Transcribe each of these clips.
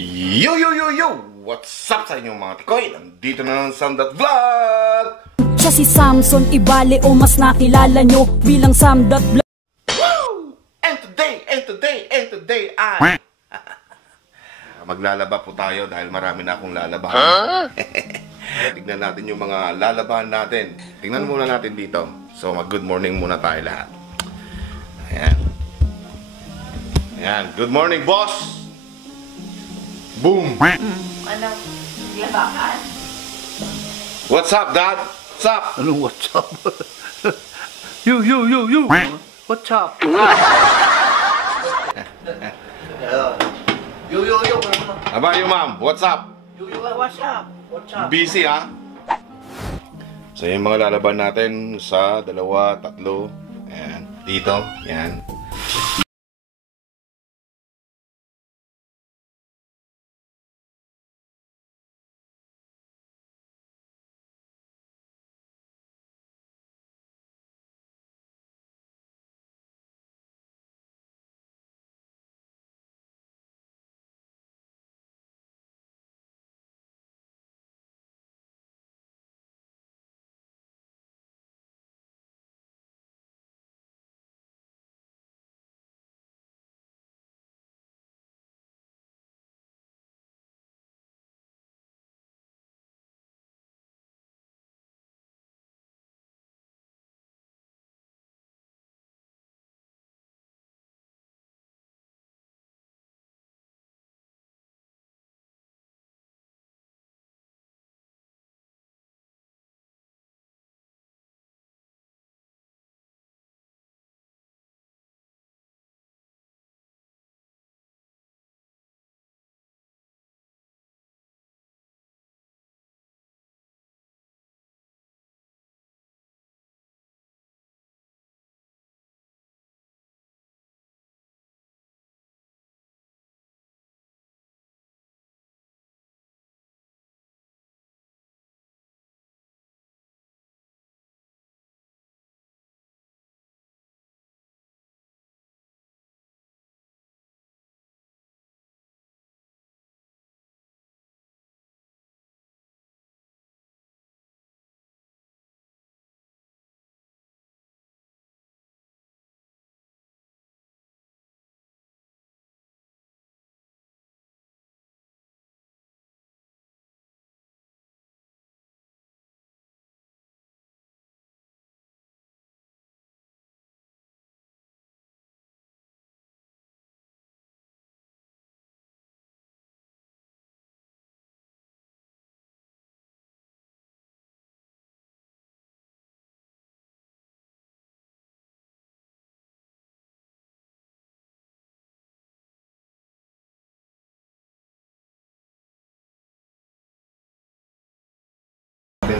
Yo, yo, yo, yo! What's up sa inyong mga tikoy? Nandito na ng Sam.Vlog! Siya si Samson Ibale o mas nakilala nyo bilang Sam.Vlog. Woo! And today ay... Maglalaba po tayo dahil marami na akong lalabahan. Tignan natin yung mga lalabahan natin. Tignan muna natin dito. So mag-good morning muna tayo lahat. Ayan. Ayan. Good morning, boss! Boom! Ano? Labakan? What's up, Dad? What's up? Ano, what's up? You. What's up? Yo. How about you, ma'am? What's up? What's up? What's up? Busy, ha? So, yung mga lalaban natin sa 2, 3. Ayan. Dito. Ayan.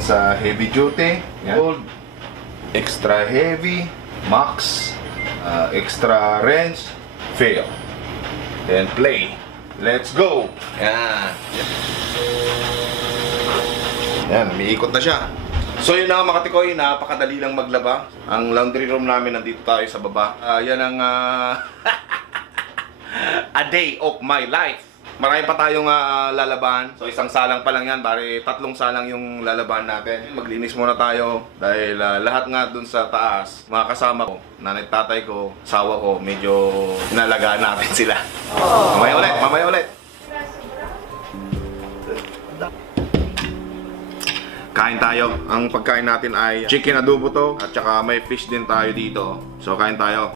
Sa heavy duty, gold, extra heavy, max, extra range, fail. Then play. Let's go! Yan. Yan, umiikot na siya. So yun na mga tikoy, napakadali lang maglaba. Ang laundry room namin nandito tayo sa baba. Yan ang a day of my life. Marami pa tayong lalaban. So isang salang pa lang yan, bari 3 salang yung lalaban natin. Maglinis muna tayo dahil lahat nga dun sa taas, mga kasama ko, nanay tatay ko, sawa ko, medyo nalagaan natin sila. Mamaya ulit. Kain tayo. Ang pagkain natin ay chicken adobo to, at saka may fish din tayo dito. So kain tayo.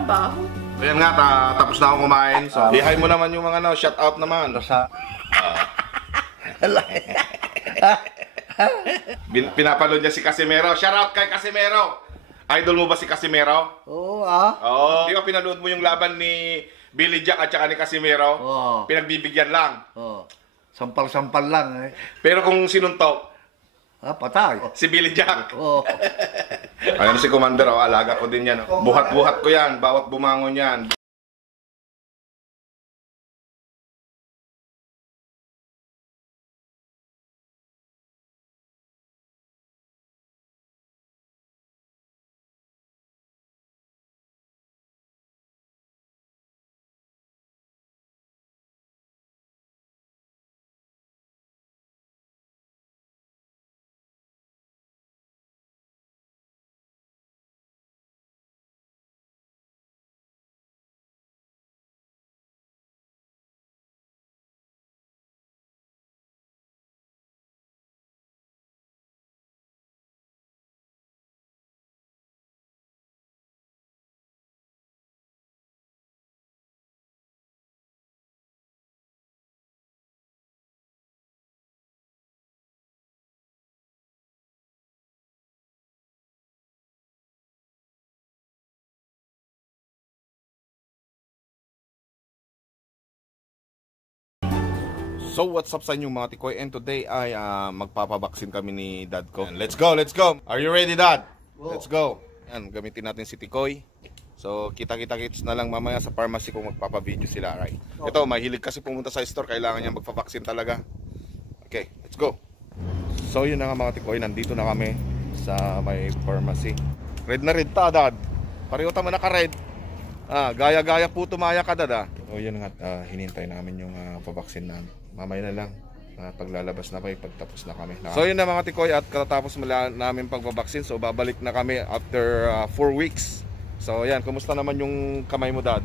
Trabaho. Ayan nga, tapos na akong kumain. So, i-hi mo naman yung mga shout out naman. Sa... Pinapanood niya si Casimero. Shout out kay Casimero. Idol mo ba si Casimero? Oo, ah. Oo. Di ba pinanood mo yung laban ni Billy Jack at saka ni Casimero? Oo. Pinagbibigyan lang. Oo. Sampal-sampal lang, eh. Pero kung sinuntok, Ah, patay. si Billy Jack. Oo. Ayun si Commander, oh, alaga ko din yan. Oh. Buhat-buhat ko yan, bawat bumangon yan. So what's up sa inyo mga tikoy, and today ay magpapabaksin kami ni dad ko. Let's go, let's go! Are you ready, dad? Let's go! Yan, gamitin natin si Tikoy. So kita-kita-kits na lang mamaya sa pharmacy kung magpapabideo sila, right? Ito, mahilig kasi pumunta sa store, kailangan niya magpabaksin talaga. Okay, let's go! So yun na nga mga tikoy, nandito na kami sa may pharmacy. Red na red ta, dad. Pareho tama naka-red. Gaya-gaya po tumaya ka, dad, ah. So yun nga, hinintay namin yung pabaksin namin. Mamaya na lang, paglalabas na kayo, pagtapos na kami. So yun na mga tikoy, at katapos namin pagbabaksin. So babalik na kami after 4 weeks. So yan, kumusta naman yung kamay mo, dad?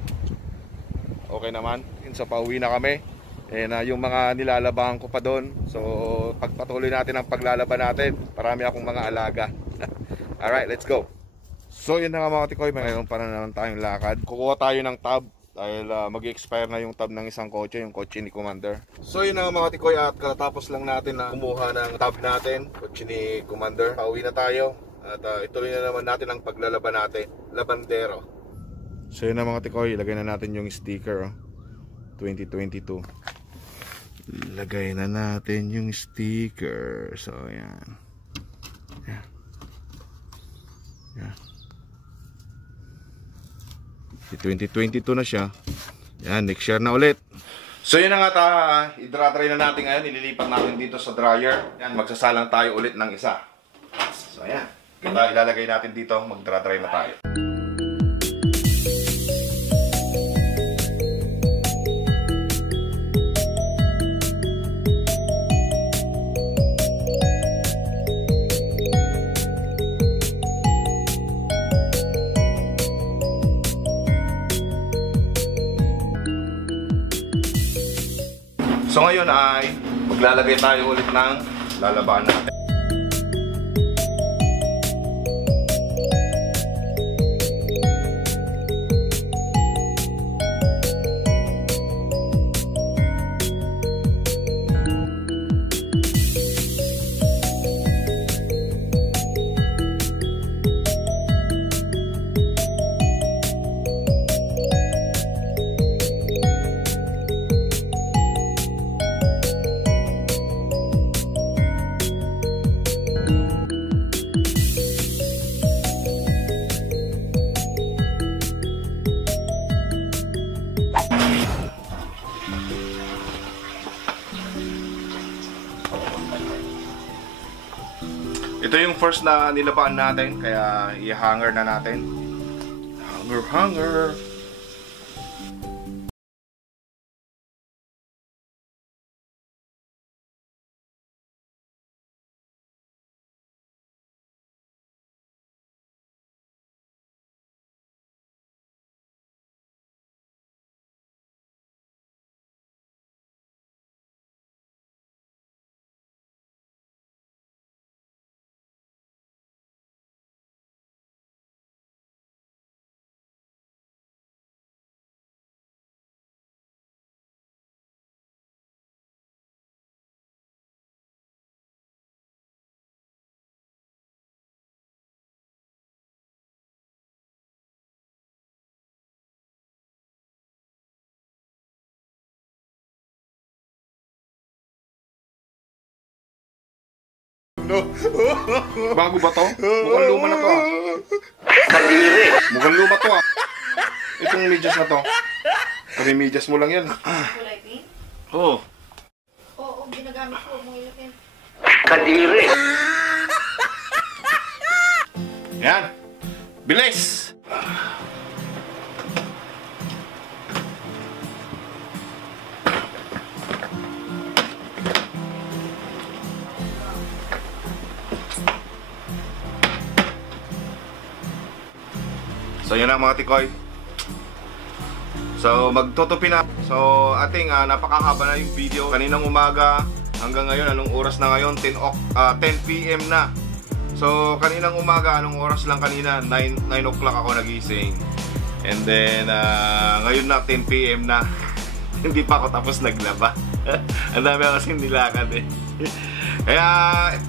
Okay naman? So pauwi na kami. And yung mga nilalabahan ko pa doon. So pagpatuloy natin ang paglalaban natin. Marami akong mga alaga. Alright, let's go. So yun na nga mga tikoy, mayroon pa na naman tayong lakad. Kukuha tayo ng tab dahil mag-expire na yung tab ng isang kotse, yung kotse ni Commander. So yun na mga tikoy, at katapos lang natin na kumuha ng tab natin, kotse ni Commander. Pauwi na tayo at ituloy na naman natin ang paglalaban natin, Labandero. So yun na mga tikoy, ilagay na natin yung sticker, 2022. Ilagay na natin yung sticker. So yan. Yan. Yan. 2022 na siya. Yan, next year na ulit. So yun na nga, i-dry na natin ngayon. Ililipat natin dito sa dryer. Yan, magsasalang tayo ulit ng isa. So yan, ilalagay natin dito, mag-dry na tayo. So ngayon ay maglalagay tayo ulit ng lalaban natin. Ito yung first na nilabaan natin, kaya i-hanger na natin. Hanger. no. Bago ba to? Mukhang luma na to ah. Mukhang luma to ah. Itong medyas na to. Medyas mo lang yan. Kulay pink? Oo. Oo, ginagamit ko. Mga ilapin. Yan. Bilis! So yun na mga tikoy. So magtutupi na. So ating napakahaba na yung video. Kaninang umaga hanggang ngayon, anong oras na ngayon? 10 PM na. So kaninang umaga, anong oras lang kanina? 9 o'clock ako nagising. And then ngayon na 10 PM na. Hindi pa ako tapos naglaba. Ang dami ako kasing nilakad eh. Kaya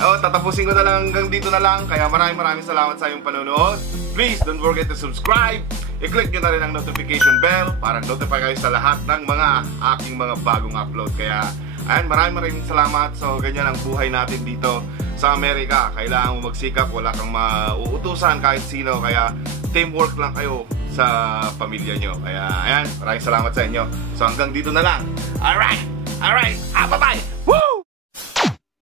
tatapusin ko na lang hanggang dito na lang. Kaya maraming salamat sa iyong panonood. Please don't forget to subscribe. I-click nyo na rin ang notification bell para notify kayo sa lahat ng mga aking mga bagong upload. Kaya ayan, maraming salamat. So ganyan ang buhay natin dito sa Amerika. Kailangan mo magsikap, wala kang mauutusan kahit sino. Kaya teamwork lang kayo sa pamilya nyo. Kaya ayan, maraming salamat sa inyo. So hanggang dito na lang. Alright, bye-bye. Woo!